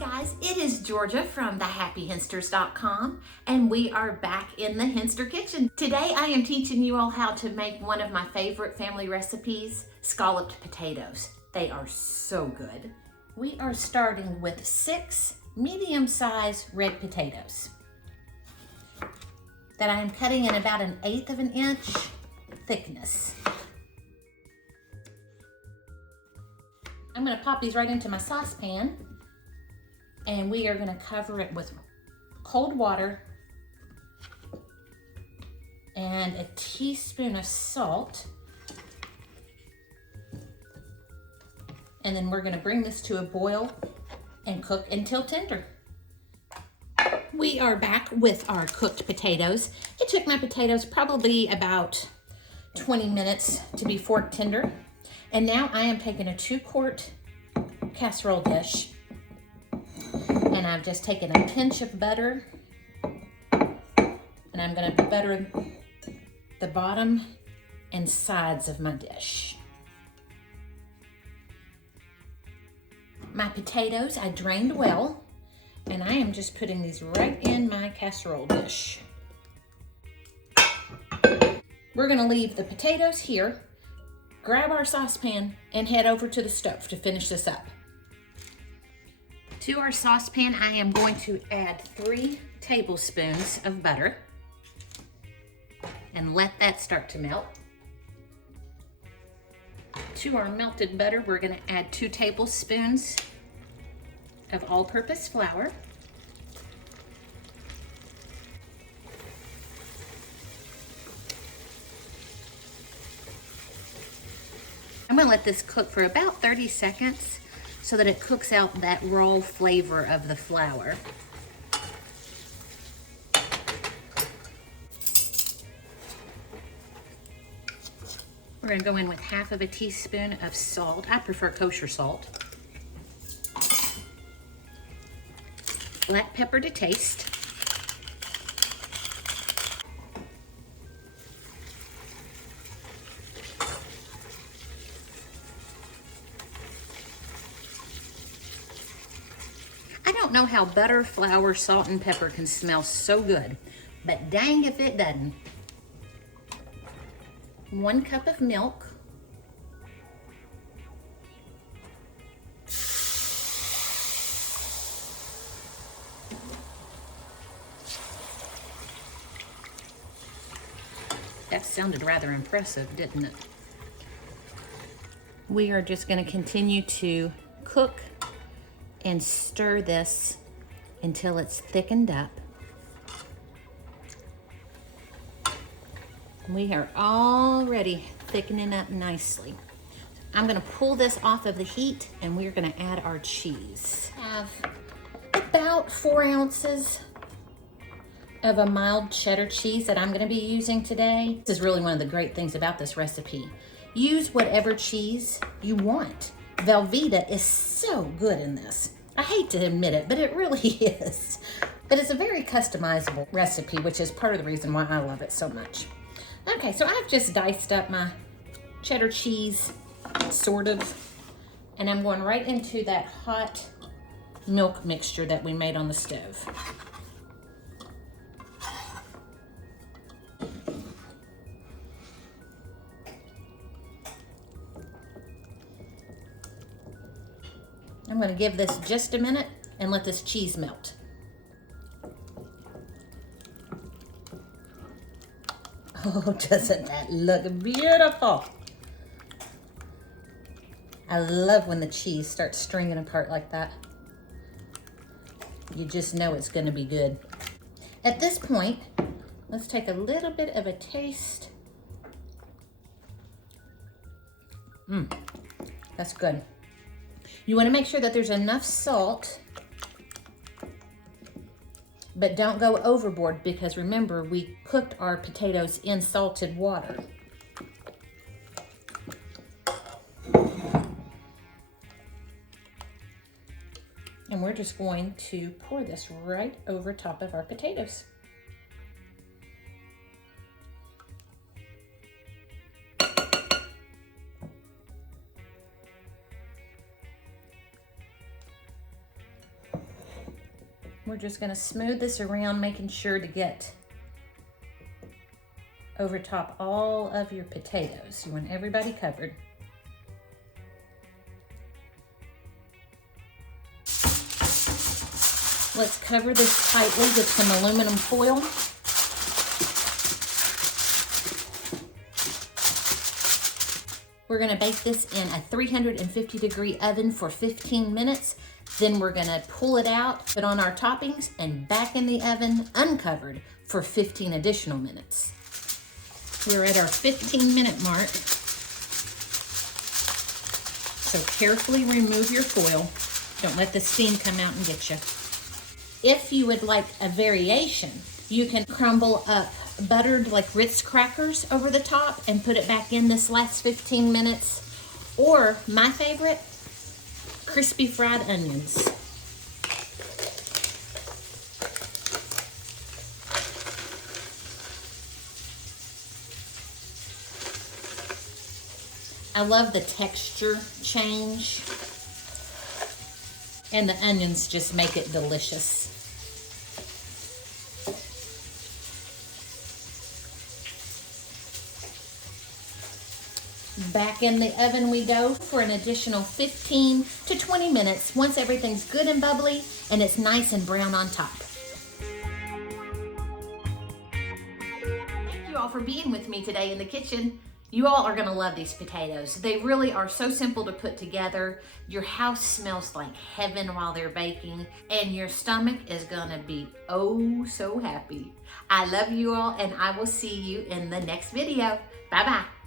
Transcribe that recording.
guys, it is Georgia from thehappyhinsters.com and we are back in the Hinster kitchen. Today I am teaching you all how to make one of my favorite family recipes, scalloped potatoes. They are so good. We are starting with 6 medium-sized red potatoes that I am cutting in about 1/8 of an inch thickness. I'm going to pop these right into my saucepan, and we are going to cover it with cold water and a teaspoon of salt. And then we're going to bring this to a boil and cook until tender. We are back with our cooked potatoes. It took my potatoes probably about 20 minutes to be fork tender. And now I am taking a 2-quart casserole dish, and I've just taken a pinch of butter, and I'm going to butter the bottom and sides of my dish. My potatoes I drained well, and I am just putting these right in my casserole dish. We're going to leave the potatoes here, grab our saucepan, and head over to the stove to finish this up. To our saucepan, I am going to add 3 tablespoons of butter and let that start to melt. To our melted butter, we're going to add 2 tablespoons of all-purpose flour. I'm going to let this cook for about 30 seconds so that it cooks out that raw flavor of the flour. We're going to go in with 1/2 teaspoon of salt. I prefer kosher salt. Black pepper to taste. I don't know how butter, flour, salt, and pepper can smell so good, but dang if it doesn't. 1 cup of milk. That sounded rather impressive, didn't it? We are just going to continue to cook and stir this until it's thickened up. We are already thickening up nicely. I'm going to pull this off of the heat, and we're going to add our cheese. I have about 4 ounces of a mild cheddar cheese that I'm going to be using today. This is really one of the great things about this recipe. Use whatever cheese you want. Velveeta is so good in this. I hate to admit it, but it really is. But it's a very customizable recipe, which is part of the reason why I love it so much. Okay, so I've just diced up my cheddar cheese, sort of, and I'm going right into that hot milk mixture that we made on the stove. I'm going to give this just a minute and let this cheese melt. Oh, doesn't that look beautiful? I love when the cheese starts stringing apart like that. You just know it's going to be good. At this point, let's take a little bit of a taste. That's good. You want to make sure that there's enough salt, but don't go overboard, because remember, we cooked our potatoes in salted water. And we're just going to pour this right over top of our potatoes. We're just gonna smooth this around, making sure to get over top all of your potatoes. You want everybody covered. Let's cover this tightly with some aluminum foil. We're gonna bake this in a 350-degree oven for 15 minutes. Then we're gonna pull it out, put on our toppings, and back in the oven, uncovered, for 15 additional minutes. We're at our 15-minute mark. So carefully remove your foil. Don't let the steam come out and get you. If you would like a variation, you can crumble up buttered like Ritz crackers over the top and put it back in this last 15 minutes. Or my favorite, crispy fried onions. I love the texture change, and the onions just make it delicious. Back in the oven we go for an additional 15 to 20 minutes once everything's good and bubbly and it's nice and brown on top. Thank you all for being with me today in the kitchen. You all are gonna love these potatoes. They really are so simple to put together. Your house smells like heaven while they're baking, and your stomach is gonna be oh so happy. I love you all, and I will see you in the next video. Bye-bye.